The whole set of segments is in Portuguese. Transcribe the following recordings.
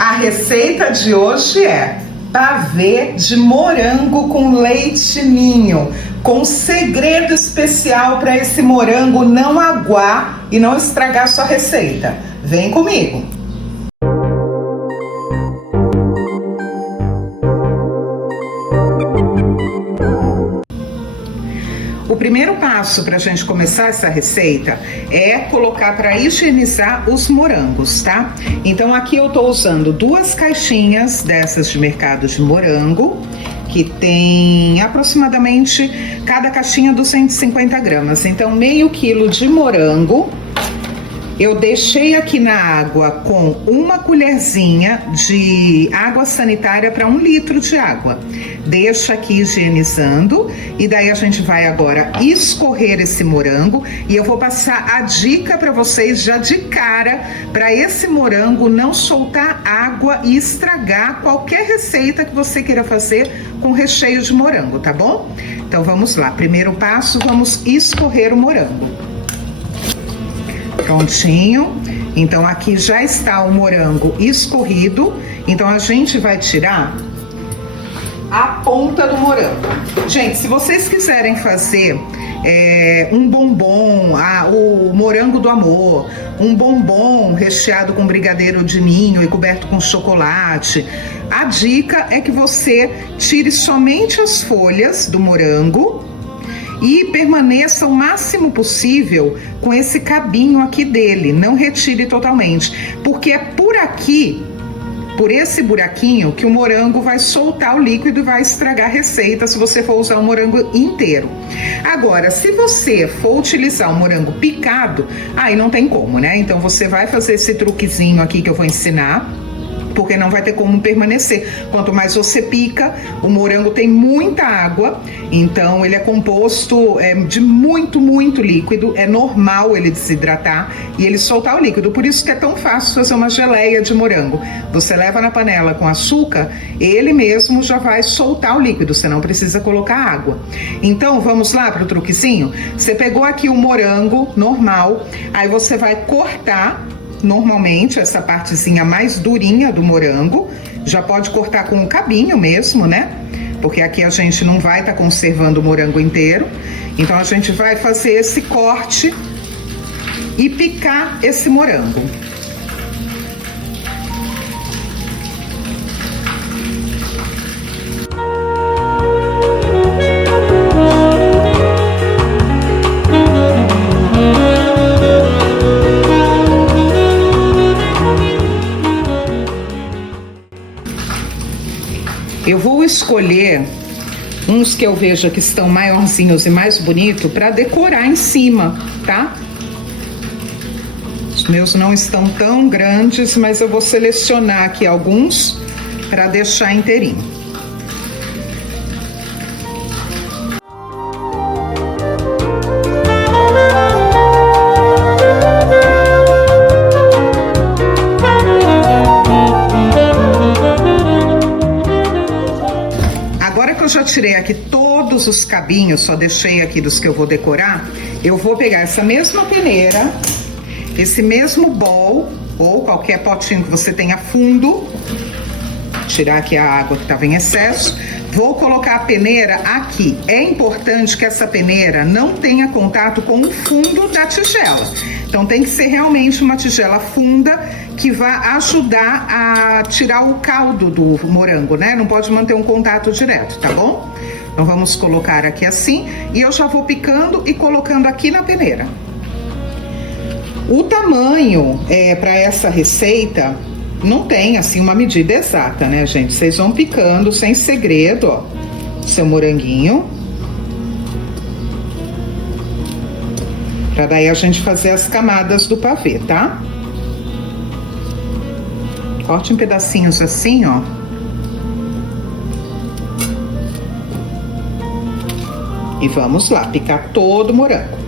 A receita de hoje é pavê de morango com leite ninho, com um segredo especial para esse morango não aguar e não estragar sua receita. Vem comigo! O primeiro passo para a gente começar essa receita é colocar para higienizar os morangos, tá? Então aqui eu tô usando 2 caixinhas dessas de mercado de morango, que tem aproximadamente, cada caixinha 250 gramas. Então meio quilo de morango. Eu deixei aqui na água com 1 colherzinha de água sanitária para 1 litro de água. Deixo aqui higienizando e daí a gente vai agora escorrer esse morango e eu vou passar a dica para vocês já de cara para esse morango não soltar água e estragar qualquer receita que você queira fazer com recheio de morango, tá bom? Então vamos lá, primeiro passo, vamos escorrer o morango. Prontinho, então aqui já está o morango escorrido, então a gente vai tirar a ponta do morango. Gente, se vocês quiserem fazer um bombom, o morango do amor, um bombom recheado com brigadeiro de ninho e coberto com chocolate, a dica é que você tire somente as folhas do morango e permaneça o máximo possível com esse cabinho aqui dele, não retire totalmente, porque é por aqui, por esse buraquinho, que o morango vai soltar o líquido e vai estragar a receita se você for usar o morango inteiro. Agora, se você for utilizar o morango picado, aí não tem como, né? Então você vai fazer esse truquezinho aqui que eu vou ensinar, porque não vai ter como permanecer. Quanto mais você pica, o morango tem muita água, então ele é composto de muito líquido, é normal ele desidratar e ele soltar o líquido, por isso que é tão fácil fazer uma geleia de morango. Você leva na panela com açúcar, ele mesmo já vai soltar o líquido, você não precisa colocar água. Então vamos lá para o truquezinho? Você pegou aqui o morango normal, aí você vai cortar normalmente essa partezinha mais durinha do morango, já pode cortar com um cabinho mesmo, né? Porque aqui a gente não vai estar conservando o morango inteiro. Então a gente vai fazer esse corte e picar esse morango. Eu vou escolher uns que eu veja que estão maiorzinhos e mais bonitos para decorar em cima, tá? Os meus não estão tão grandes, mas eu vou selecionar aqui alguns para deixar inteirinho. Já tirei aqui todos os cabinhos, só deixei aqui dos que eu vou decorar. Eu vou pegar essa mesma peneira, esse mesmo bowl, ou qualquer potinho que você tenha fundo, tirar aqui a água que estava em excesso, vou colocar a peneira aqui. É importante que essa peneira não tenha contato com o fundo da tigela. Então tem que ser realmente uma tigela funda que vai ajudar a tirar o caldo do morango, né? Não pode manter um contato direto, tá bom? Então vamos colocar aqui assim e eu já vou picando e colocando aqui na peneira. O tamanho para essa receita não tem assim uma medida exata, né, gente? Vocês vão picando sem segredo, ó, seu moranguinho. Pra daí a gente fazer as camadas do pavê, tá? Corte em pedacinhos assim, ó. E vamos lá, picar todo o morango.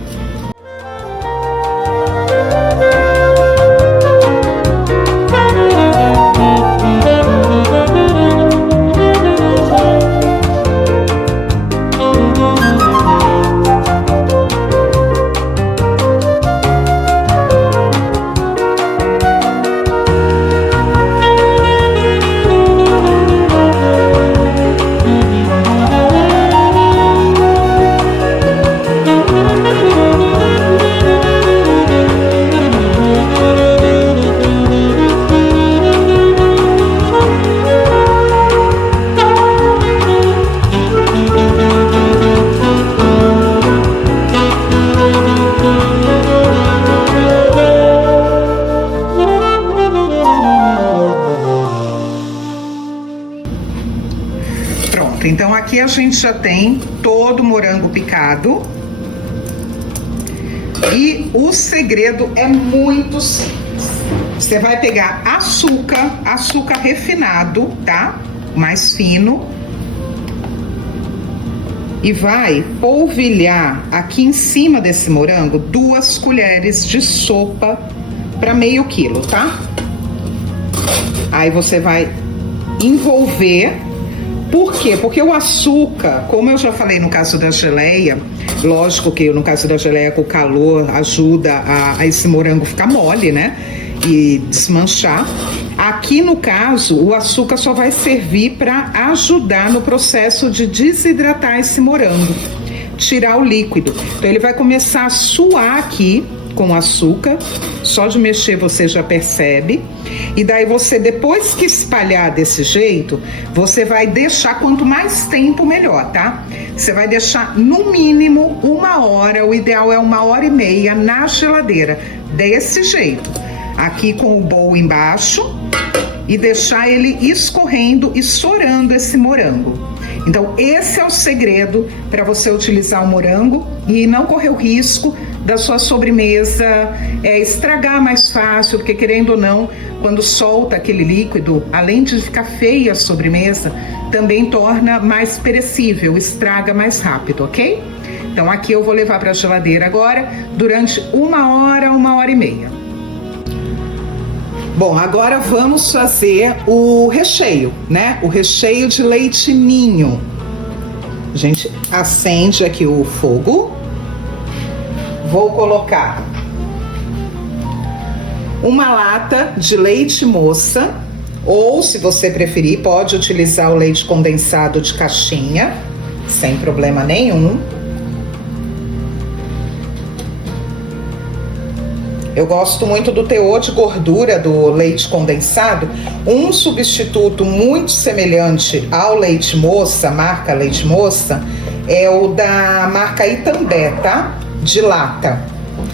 Pronto, então aqui a gente já tem todo o morango picado. E o segredo é muito simples. Você vai pegar açúcar refinado, tá? Mais fino. E vai polvilhar aqui em cima desse morango 2 colheres de sopa para meio quilo, tá? Aí você vai envolver. Por quê? Porque o açúcar, como eu já falei no caso da geleia, lógico que no caso da geleia com o calor ajuda a esse morango ficar mole, né? E desmanchar. Aqui no caso, o açúcar só vai servir para ajudar no processo de desidratar esse morango, tirar o líquido. Então ele vai começar a suar aqui com o açúcar, só de mexer você já percebe. E daí você, depois que espalhar desse jeito, você vai deixar, quanto mais tempo melhor, tá? Você vai deixar no mínimo 1 hora, o ideal é 1h30 na geladeira, desse jeito. Aqui com o bowl embaixo e deixar ele escorrendo e estourando esse morango. Então esse é o segredo para você utilizar o morango e não correr o risco da sua sobremesa estragar mais fácil, porque querendo ou não, quando solta aquele líquido, além de ficar feia a sobremesa, também torna mais perecível, estraga mais rápido, ok? Então aqui eu vou levar para a geladeira agora durante 1 hora, 1h30. Bom, agora vamos fazer o recheio, né? O recheio de leite ninho. A gente acende aqui o fogo. Vou colocar 1 lata de leite moça, ou se você preferir, pode utilizar o leite condensado de caixinha, sem problema nenhum. Eu gosto muito do teor de gordura do leite condensado. Um substituto muito semelhante ao leite moça, marca Leite Moça, é o da marca Itambé, tá? De lata.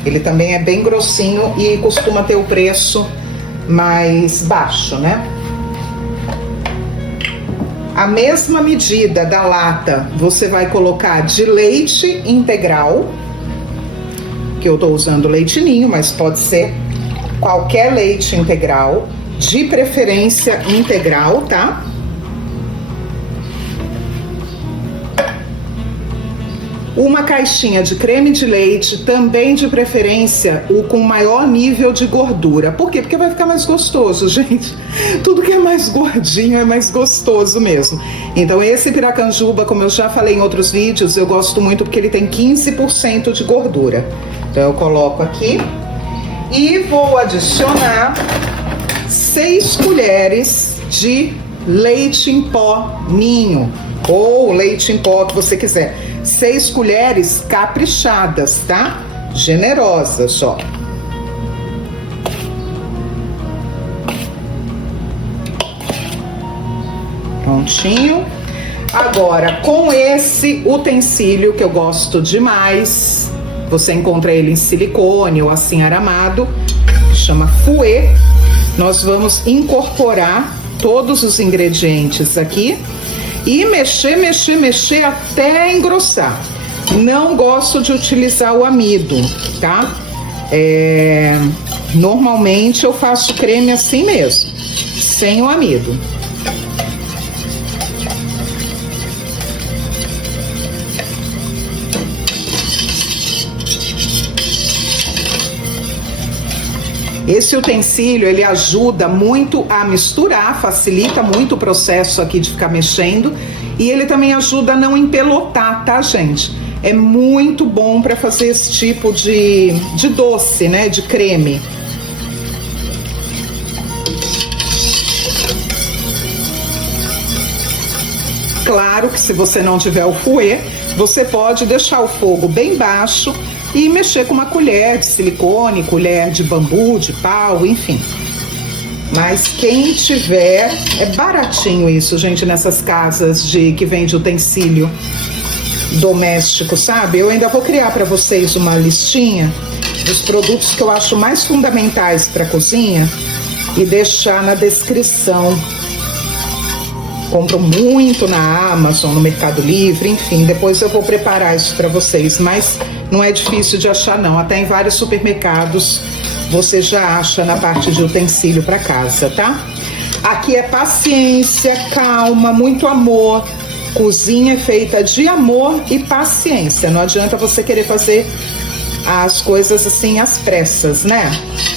Ele também é bem grossinho e costuma ter o preço mais baixo, né? A mesma medida da lata você vai colocar de leite integral, que eu tô usando leite ninho, mas pode ser qualquer leite integral, de preferência integral, tá? Uma caixinha de creme de leite, também de preferência o com maior nível de gordura. Por quê? Porque vai ficar mais gostoso, gente. Tudo que é mais gordinho é mais gostoso mesmo. Então esse piracanjuba, como eu já falei em outros vídeos, eu gosto muito porque ele tem 15% de gordura. Então eu coloco aqui e vou adicionar 6 colheres de leite em pó ninho, ou leite em pó que você quiser. 6 colheres caprichadas, tá? Generosas, ó. Prontinho. Agora, com esse utensílio que eu gosto demais, você encontra ele em silicone ou assim aramado, chama fouet. Nós vamos incorporar todos os ingredientes aqui e mexer, mexer, mexer até engrossar. Não gosto de utilizar o amido, tá? Normalmente eu faço creme assim mesmo, sem o amido. Esse utensílio, ele ajuda muito a misturar, facilita muito o processo aqui de ficar mexendo, e ele também ajuda a não empelotar, tá, gente? É muito bom para fazer esse tipo de doce, né, de creme. Claro que se você não tiver o fouet, você pode deixar o fogo bem baixo e mexer com uma colher de silicone, colher de bambu, de pau, enfim. Mas quem tiver, é baratinho isso, gente, nessas casas que vende utensílio doméstico, sabe? Eu ainda vou criar para vocês uma listinha dos produtos que eu acho mais fundamentais para cozinha e deixar na descrição compro muito na Amazon, no Mercado Livre, enfim, depois eu vou preparar isso para vocês, mas não é difícil de achar não, até em vários supermercados você já acha na parte de utensílio para casa, tá? Aqui é paciência, calma, muito amor. Cozinha é feita de amor e paciência, não adianta você querer fazer as coisas assim às pressas, né?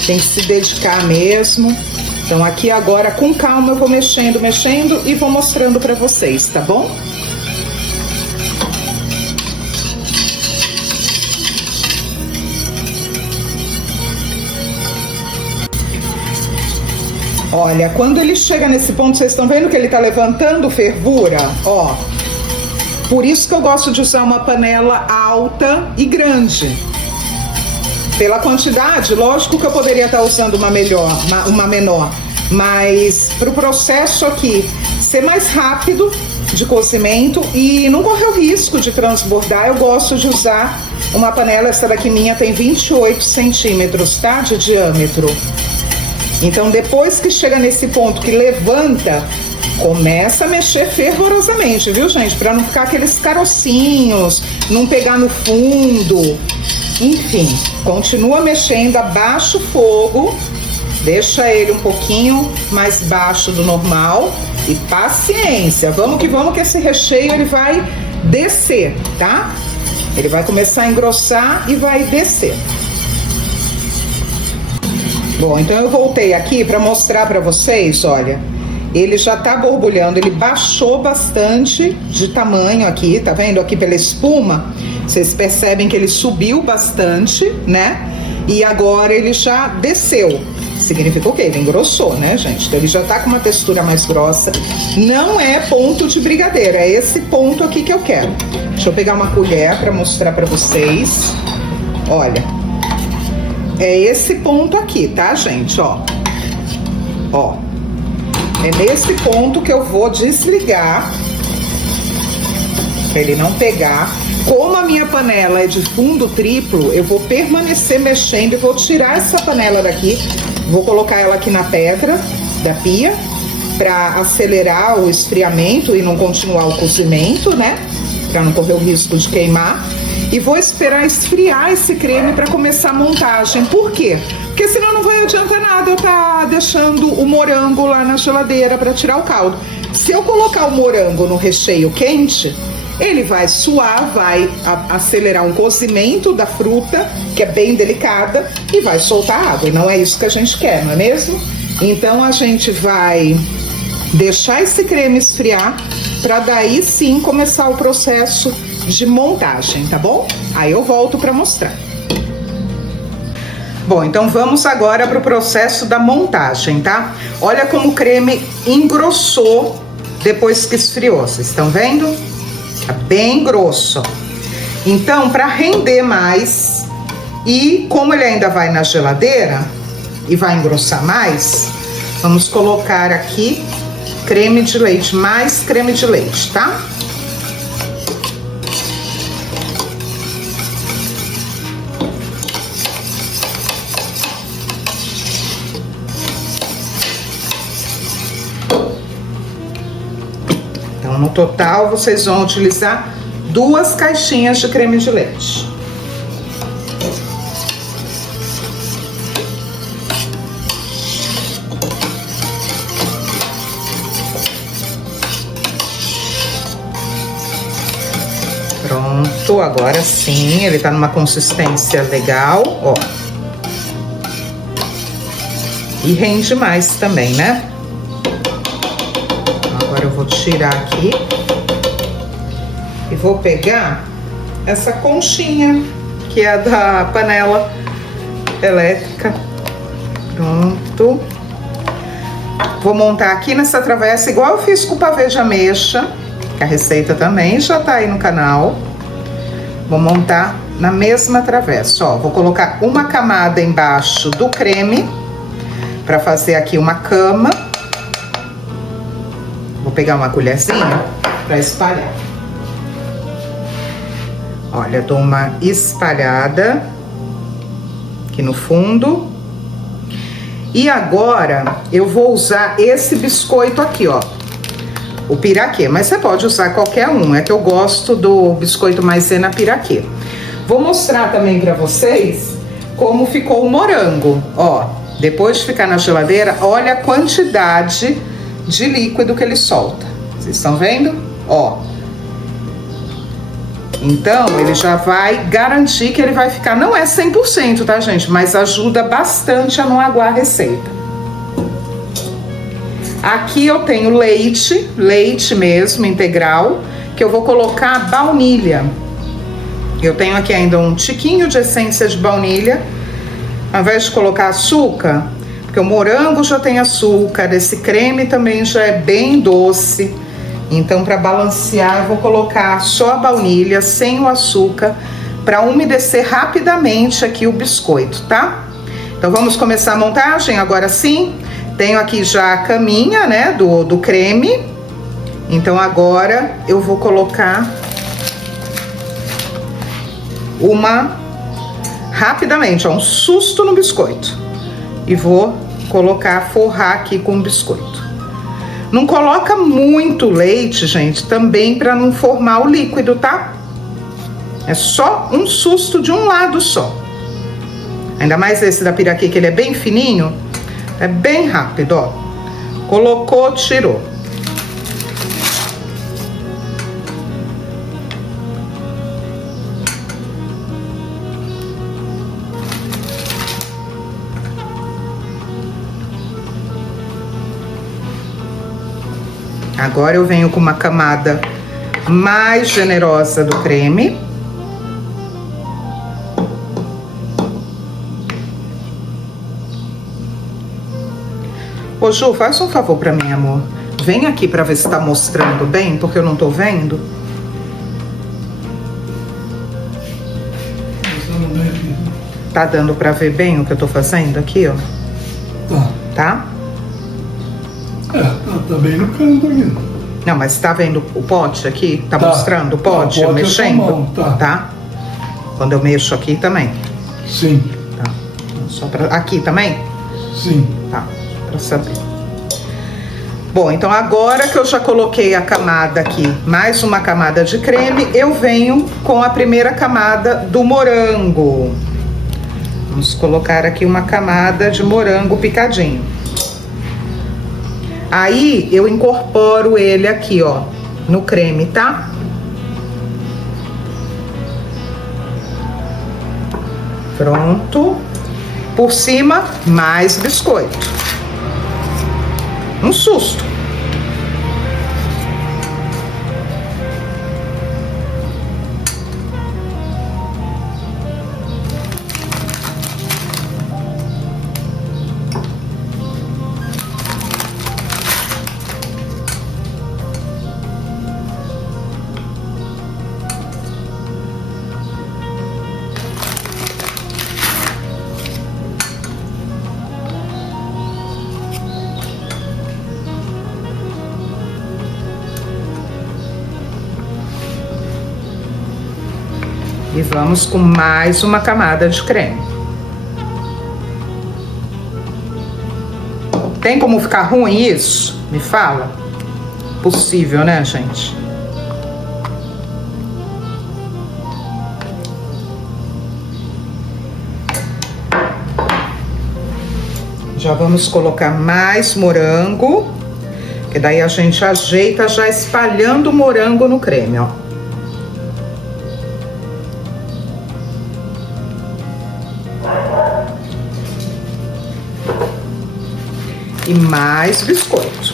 Tem que se dedicar mesmo. Então aqui agora com calma eu vou mexendo e vou mostrando pra vocês, tá bom? Olha, quando ele chega nesse ponto, vocês estão vendo que ele tá levantando fervura? Ó, por isso que eu gosto de usar uma panela alta e grande. Pela quantidade, lógico que eu poderia estar usando uma menor, mas para o processo aqui ser mais rápido de cozimento e não correr o risco de transbordar, eu gosto de usar uma panela, essa daqui minha tem 28 centímetros, tá? De diâmetro. Então depois que chega nesse ponto que levanta, começa a mexer fervorosamente, viu, gente? Para não ficar aqueles carocinhos, não pegar no fundo. Enfim, continua mexendo, abaixa o fogo, deixa ele um pouquinho mais baixo do normal e paciência. Vamos que esse recheio ele vai descer, tá? Ele vai começar a engrossar e vai descer. Bom, então eu voltei aqui para mostrar para vocês, olha, ele já tá borbulhando, ele baixou bastante de tamanho aqui, tá vendo aqui pela espuma? Vocês percebem que ele subiu bastante, né? E agora ele já desceu. Significa o quê? Ele engrossou, né, gente? Então ele já tá com uma textura mais grossa. Não é ponto de brigadeiro, é esse ponto aqui que eu quero. Deixa eu pegar uma colher para mostrar para vocês. Olha, é esse ponto aqui, tá, gente? Ó, ó. É nesse ponto que eu vou desligar, pra ele não pegar. Como a minha panela é de fundo triplo, eu vou permanecer mexendo e vou tirar essa panela daqui. Vou colocar ela aqui na pedra da pia, pra acelerar o esfriamento e não continuar o cozimento, né? Pra não correr o risco de queimar. E vou esperar esfriar esse creme para começar a montagem. Por quê? Porque senão não vai adiantar nada eu estar deixando o morango lá na geladeira para tirar o caldo. Se eu colocar o morango no recheio quente, ele vai suar, vai acelerar um cozimento da fruta, que é bem delicada, e vai soltar água. E não é isso que a gente quer, não é mesmo? Então a gente vai deixar esse creme esfriar para daí sim começar o processo de montagem, tá bom? Aí eu volto para mostrar. Bom, então vamos agora para o processo da montagem, tá? Olha como o creme engrossou depois que esfriou, vocês estão vendo? Tá bem grosso. Então, para render mais, e como ele ainda vai na geladeira e vai engrossar mais, vamos colocar aqui creme de leite, mais creme de leite, tá? Então, no total, vocês vão utilizar 2 caixinhas de creme de leite. Pronto, agora sim, ele tá numa consistência legal, ó. E rende mais também, né? Agora eu vou tirar aqui e vou pegar essa conchinha, que é da panela elétrica. Pronto. Vou montar aqui nessa travessa, igual eu fiz com o pavê de ameixa, que a receita também já tá aí no canal. Vou montar na mesma travessa, ó. Vou colocar uma camada embaixo do creme para fazer aqui uma cama. Vou pegar uma colherzinha para espalhar. Olha, dou uma espalhada aqui no fundo. E agora eu vou usar esse biscoito aqui, ó. o piraquê, mas você pode usar qualquer um. É que eu gosto do biscoito maisena piraquê. Vou mostrar também para vocês como ficou o morango. Ó, depois de ficar na geladeira, olha a quantidade de líquido que ele solta. Vocês estão vendo? Ó. Então, ele já vai garantir que ele vai ficar, não é 100%, tá, gente? Mas ajuda bastante a não aguar a receita. Aqui eu tenho leite mesmo, integral, que eu vou colocar baunilha. Eu tenho aqui ainda um tiquinho de essência de baunilha, ao invés de colocar açúcar, porque o morango já tem açúcar, esse creme também já é bem doce. Então, para balancear, eu vou colocar só a baunilha, sem o açúcar, para umedecer rapidamente aqui o biscoito, tá? Então, vamos começar a montagem agora sim. Tenho aqui já a caminha, né, do creme. Então, agora eu vou colocar rapidamente, ó, um susto no biscoito. E vou forrar aqui com o biscoito. Não coloca muito leite, gente, também para não formar o líquido, tá? É só um susto de um lado só. Ainda mais esse da piraquê, que ele é bem fininho, é bem rápido, ó. Colocou, tirou. Agora eu venho com uma camada mais generosa do creme. Ô Ju, faz um favor pra mim, amor. Vem aqui pra ver se tá mostrando bem, porque eu não tô vendo. Tá dando pra ver bem o que eu tô fazendo aqui, ó? Tá? Tá bem no canto aqui. Não, mas tá vendo o pote aqui? Tá mostrando o pote? O pote mexendo? mão, tá? Quando eu mexo aqui também? Sim. Tá. Só pra... Aqui também? Sim. Tá, pra saber. Bom, então agora que eu já coloquei a camada aqui, mais uma camada de creme, eu venho com a primeira camada do morango. Vamos colocar aqui uma camada de morango picadinho. Aí eu incorporo ele aqui, ó, no creme, tá? Pronto. Por cima, mais biscoito. Um susto. E vamos com mais uma camada de creme. Tem como ficar ruim isso? Me fala. Possível, né, gente? Já vamos colocar mais morango, que daí a gente ajeita já espalhando o morango no creme, ó. E mais biscoito.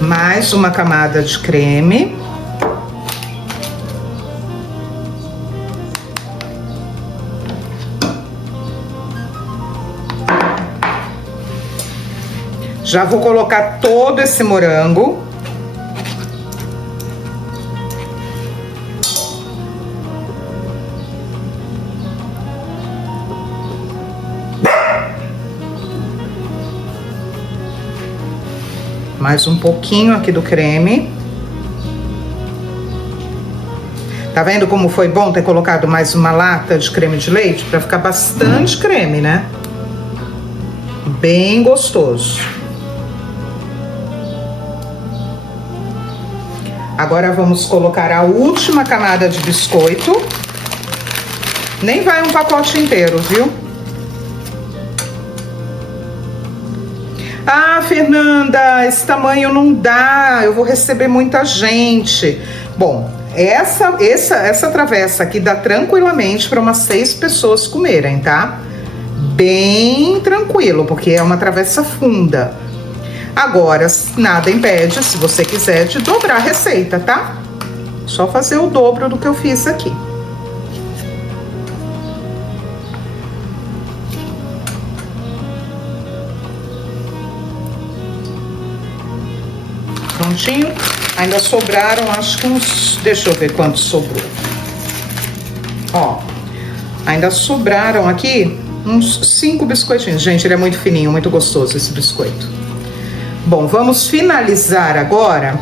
Mais uma camada de creme. Já vou colocar todo esse morango. Mais um pouquinho aqui do creme. Tá vendo como foi bom ter colocado mais uma lata de creme de leite? Pra ficar bastante creme, né? Bem gostoso. Agora vamos colocar a última camada de biscoito. Nem vai um pacote inteiro, viu? Ah, Fernanda, esse tamanho não dá, eu vou receber muita gente. Bom, essa travessa aqui dá tranquilamente para umas 6 pessoas comerem, tá? Bem tranquilo, porque é uma travessa funda. Agora, nada impede, se você quiser, de dobrar a receita, tá? Só fazer o dobro do que eu fiz aqui. Prontinho. Ainda sobraram, acho que uns... Deixa eu ver quanto sobrou. Ó, ainda sobraram aqui uns 5 biscoitinhos. Gente, ele é muito fininho, muito gostoso esse biscoito. Bom, vamos finalizar agora.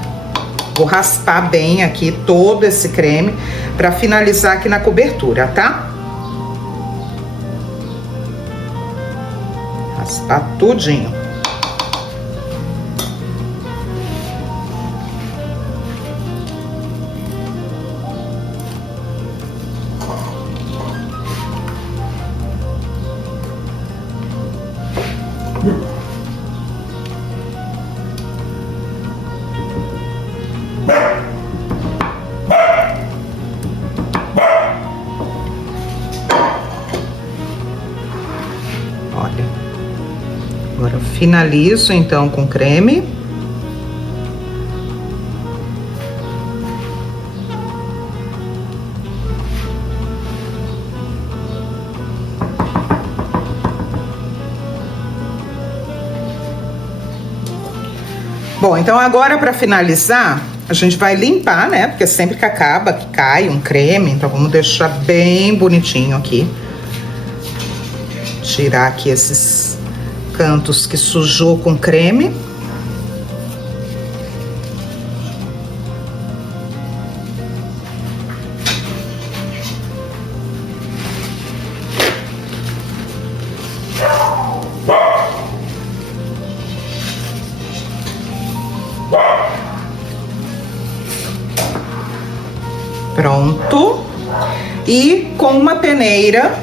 Vou raspar bem aqui todo esse creme para finalizar aqui na cobertura, tá? Raspar tudinho. Olha, agora eu finalizo então com creme. Bom, então agora para finalizar, a gente vai limpar, né? Porque sempre que acaba, que cai um creme, então vamos deixar bem bonitinho aqui. Tirar aqui esses cantos que sujou com creme. Pronto. E com uma peneira,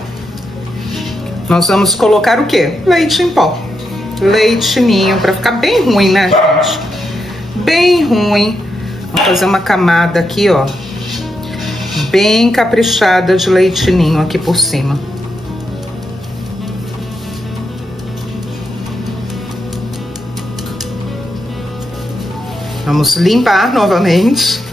nós vamos colocar o quê? Leite em pó. Leite ninho, pra ficar bem ruim, né, gente? Bem ruim. Vamos fazer uma camada aqui, ó. Bem caprichada de leite ninho aqui por cima. Vamos limpar novamente.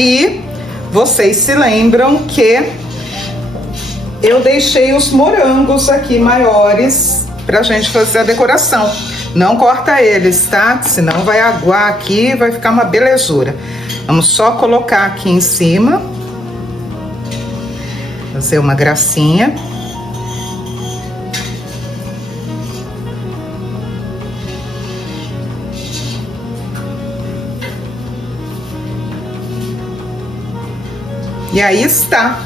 E vocês se lembram que eu deixei os morangos aqui maiores pra gente fazer a decoração. Não corta eles, tá? Senão vai aguar aqui e vai ficar uma belezura. Vamos só colocar aqui em cima. Fazer uma gracinha. E aí está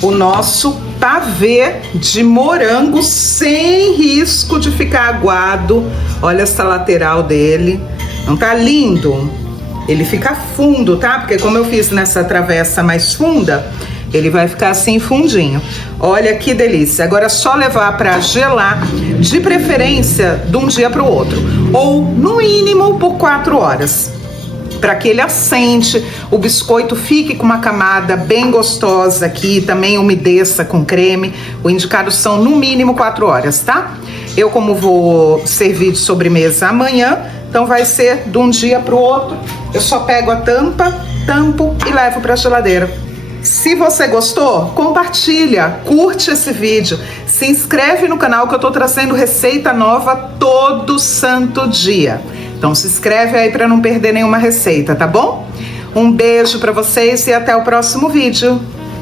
o nosso pavê de morango sem risco de ficar aguado. Olha essa lateral dele. Não tá lindo? Ele fica fundo, tá? Porque como eu fiz nessa travessa mais funda, ele vai ficar assim fundinho. Olha que delícia. Agora é só levar para gelar, de preferência de um dia para o outro. Ou no mínimo por 4 horas. para que ele assente, o biscoito fique com uma camada bem gostosa aqui, também umedeça com creme. O indicado são no mínimo 4 horas, tá? Eu, como vou servir de sobremesa amanhã, então vai ser de um dia para o outro. Eu só pego a tampa, tampo e levo para a geladeira. Se você gostou, compartilha, curte esse vídeo, se inscreve no canal que eu tô trazendo receita nova todo santo dia. Então se inscreve aí para não perder nenhuma receita, tá bom? Um beijo para vocês e até o próximo vídeo.